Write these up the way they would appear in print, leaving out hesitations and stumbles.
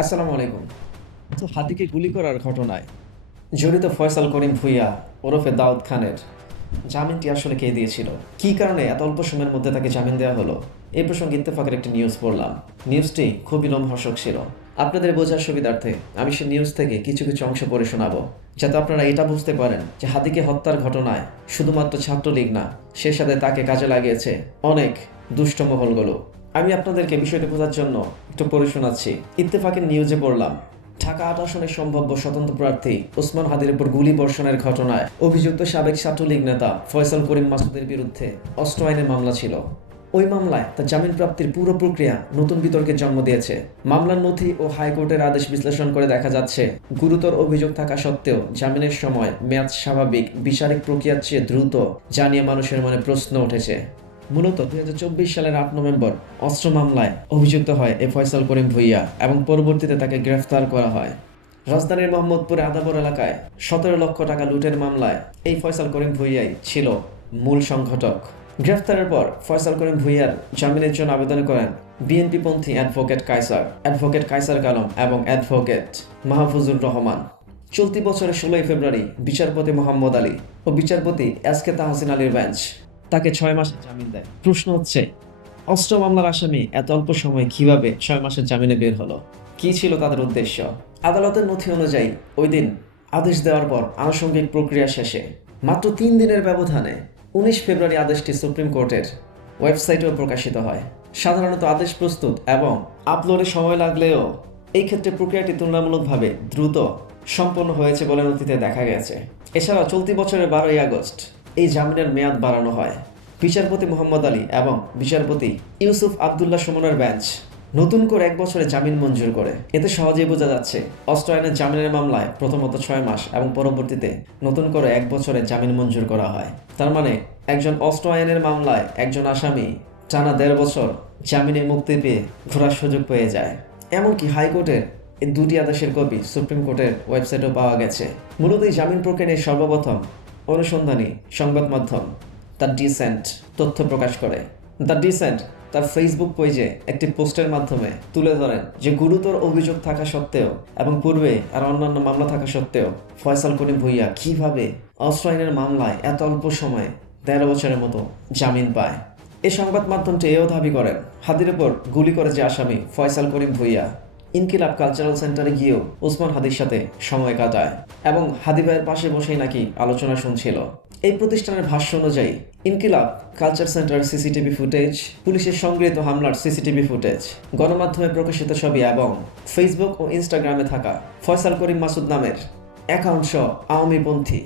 আসসালামু আলাইকুম। তো হাতিকে গুলি করার ঘটনায় জড়িত ফয়সাল করিম ভূঁইয়া ওরফে দাউদ খানের জামিনটি আসলে কে দিয়েছিল, কী কারণে এত অল্প সময়ের মধ্যে তাকে জামিন দেওয়া হলো, এই প্রসঙ্গে ইত্তেফাকের একটি নিউজ পড়লাম। নিউজটি খুবই লোমহর্ষক ছিল। আপনাদের বোঝার সুবিধার্থে আমি সে নিউজ থেকে কিছু কিছু অংশ পড়ে শোনাবো, যাতে আপনারা এটা বুঝতে পারেন যে হাতিকে হত্যার ঘটনায় শুধুমাত্র ছাত্রলীগ না, সে সাথে তাকে কাজে লাগিয়েছে অনেক দুষ্ট মহলগুলো। আমি আপনাদেরকে বিষয়টি বোঝার জন্য একটু পড়ে শোনাচ্ছি। ইত্তেফাকের নিউজে পড়লাম, ঢাকা ৮ আসনের সম্ভাব্য স্বতন্ত্র প্রার্থী ওসমান হাদির উপর গুলি বর্ষণের ঘটনায় অভিযুক্ত সাবেক ছাত্রলীগ নেতা ফয়সাল করিম মাসুদের বিরুদ্ধে অস্ত্র আইনের মামলা ছিল। ওই মামলায় তার জামিন প্রাপ্তির পুরো প্রক্রিয়া নতুন বিতর্কের জন্ম দিয়েছে। মামলার নথি ও হাইকোর্টের আদেশ বিশ্লেষণ করে দেখা যাচ্ছে, গুরুতর অভিযোগ থাকা সত্ত্বেও জামিনের সময় মেয়াদ স্বাভাবিক বিচারিক প্রক্রিয়ার চেয়ে দ্রুত, জানিয়ে মানুষের মনে প্রশ্ন উঠেছে। মূলত ২০২৪ সালের ৮ নভেম্বর অস্ত্র মামলায় অভিযুক্ত হয় এ ফয়সাল করিম ভূঁইয়া এবং পরবর্তীতে তাকে গ্রেফতার করা হয়। রাজধানীর মোহাম্মদপুরে আদাবর এলাকায় ১৭ লক্ষ টাকা লুটের মামলায় এই ফয়সাল করিম ভূঁইয়াই ছিল মূল সংগঠক। গ্রেফতারের পর ফয়সাল করিম ভূঁইয়ার জামিনের জন্য আবেদন করেন বিএনপিপন্থী অ্যাডভোকেট কায়সার কালম এবং অ্যাডভোকেট মাহফুজুর রহমান। চলতি বছরের ১৬ই ফেব্রুয়ারি বিচারপতি মোহাম্মদ আলী ও বিচারপতি এস.কে তাহসিন আলীর বেঞ্চ তাকে ৬ মাসের জামিন দেয়। প্রশ্ন হচ্ছে, অস্ত্র মামলার আসামি এত অল্প সময়ে কিভাবে ৬ মাসের জামিনে বের হলো? কি ছিল তাদের উদ্দেশ্য? আদালতের নথি অনুযায়ী ওই দিন আদেশ দেওয়ার পর আনুষঙ্গিক প্রক্রিয়া শেষে মাত্র ৩ দিনের ব্যবধানে ১৯ ফেব্রুয়ারি আদেশটি সুপ্রিম কোর্টের ওয়েবসাইটেও প্রকাশিত হয়। সাধারণত আদেশ প্রস্তুত এবং আপলোডে সময় লাগলেও এই ক্ষেত্রে প্রক্রিয়াটি তুলনামূলকভাবে দ্রুত সম্পন্ন হয়েছে বলে নথিতে দেখা গেছে। এছাড়া চলতি বছরের ১২ই আগস্ট এই জামিনের মেয়াদ বাড়ানো হয়। বিচারপতি মোহাম্মদ আলী এবং বিচারপতি ইউসুফ আবদুল্লাহ সুমনের বেঞ্চ নতুন করে ১ বছরের জামিন মঞ্জুর করে। এতে সহজেই বোঝা যাচ্ছে, অস্ত্র আইনের জামিনের মামলায় প্রথমত ৬ মাস এবং পরবর্তীতে নতুন করে ১ বছরের জামিন মঞ্জুর করা হয়। তার মানে একজন অস্ত্র আইনের মামলায় একজন আসামি টানা ১.৫ বছর জামিনে মুক্তি পেয়ে ঘোরার সুযোগ পেয়ে যায়। এমনকি হাইকোর্টের এই দুটি আদেশের কপি সুপ্রিম কোর্টের ওয়েবসাইটেও পাওয়া গেছে। মূলত এই জামিন প্রক্রিয়া নিয়ে সর্বপ্রথম অনুসন্ধানী সংবাদ মাধ্যম দ্য ডিসেন্ট তথ্য প্রকাশ করে। দ্য ডিসেন্ট তার ফেসবুক পেজে একটি পোস্টের মাধ্যমে তুলে ধরেন যে গুরুতর অভিযোগ থাকা সত্ত্বেও এবং পূর্বে আর অন্যান্য মামলা থাকা সত্ত্বেও ফয়সাল করিম ভূঁইয়া কীভাবে অস্ত্র আইনের মামলায় এত অল্প সময়ে ১.৫ বছরের মতো জামিন পায়। এই সংবাদ মাধ্যমটি এও দাবি করেন, হাদির ওপর গুলি করে যে আসামি ফয়সাল করিম ভূঁইয়া ইনকিলাব কালচারাল সেন্টারে গিয়েও ওসমান হাদির সাথে সময় কাটায় এবং হাদি ভাইয়ের পাশে বসেই নাকি আলোচনা শুনছিল। এই প্রতিষ্ঠানের ভাষ্য অনুযায়ী ইনকিলাব কালচার সেন্টারের সিসিটিভি ফুটেজ, পুলিশের সংগৃহীত হামলার সিসিটিভি ফুটেজ, গণমাধ্যমে প্রকাশিত ছবি এবং ফেসবুক ও ইনস্টাগ্রামে থাকা ফয়সাল করিম মাসুদ নামের অ্যাকাউন্ট সহ আওয়ামীপন্থী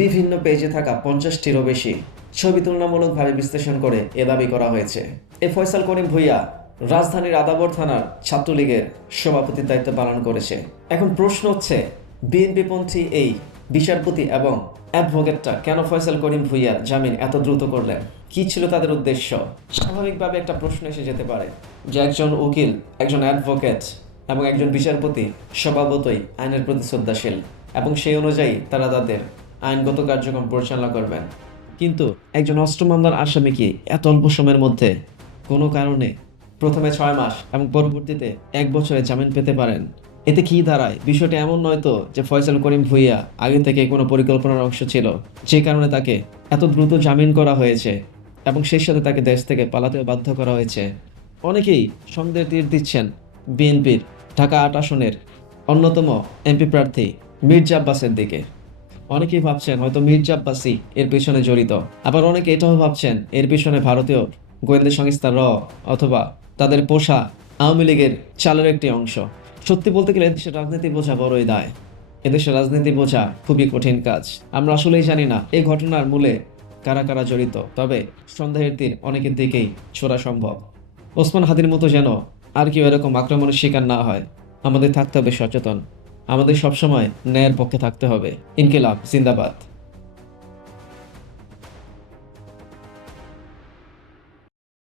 বিভিন্ন পেজে থাকা ৫০টিরও বেশি ছবি তুলনামূলকভাবে বিশ্লেষণ করে এ দাবি করা হয়েছে। এ ফয়সাল করিম ভূঁইয়া রাজধানীর আদাবর থানার ছাত্রলীগের সভাপতির দায়িত্ব পালন করেছে। এখন প্রশ্ন হচ্ছে, বিএনপিপন্থী এই বিচারপতি এবং অ্যাডভোকেটটা কেন ফয়সাল করিম ভূঁইয়ার জামিন এত দ্রুত করলেন? কি ছিল তাদের উদ্দেশ্য? স্বাভাবিকভাবে একটা প্রশ্ন এসে যেতে পারে যে একজন উকিল, একজন অ্যাডভোকেট এবং একজন বিচারপতি স্বভাবতই আইনের প্রতি শ্রদ্ধাশীল এবং সেই অনুযায়ী তারা তাদের আইনগত কার্যক্রম পরিচালনা করবেন। কিন্তু একজন অস্ত্র মামলার আসামি কি এত অল্প সময়ের মধ্যে কোনো কারণে প্রথমে ৬ মাস এবং পরবর্তীতে ১ বছরে জামিন পেতে পারেন? এতে কি দাঁড়ায়? বিষয়টা এমন নয় তো যে ফয়সাল করিম ভূঁইয়া আগে থেকে কোনো পরিকল্পনার অংশ ছিল, যে কারণে তাকে এত দ্রুত জামিন করা হয়েছে এবং সেই সাথে তাকে দেশ থেকে পালাতেও বাধ্য করা হয়েছে। অনেকেই সন্দেহের তীর দিচ্ছেন বিএনপির ঢাকা ৮ আসনের অন্যতম এমপি প্রার্থী মির্জা আব্বাসের দিকে। অনেকেই ভাবছেন হয়তো মির্জা আব্বাসই এর পেছনে জড়িত, আবার অনেকে এটাও ভাবছেন এর পেছনে ভারতীয় গোয়েন্দা সংস্থা র অথবা তাদের পোষা আওয়ামী লীগের চালের একটি অংশ। সত্যি বলতে গেলে এদেশের রাজনীতি বোঝা বড়ই দায়। এদেশের রাজনীতি বোঝা খুবই কঠিন কাজ। আমরা আসলেই জানি না এই ঘটনার মূলে কারা কারা জড়িত, তবে সন্দেহের তীর অনেকের দিকেই ছোড়া সম্ভব। ওসমান হাদির মতো যেন আর কেউ এরকম আক্রমণের শিকার না হয়, আমাদের থাকতে হবে সচেতন। আমাদের সবসময় ন্যায়ের পক্ষে থাকতে হবে। ইনকিলাব জিন্দাবাদ।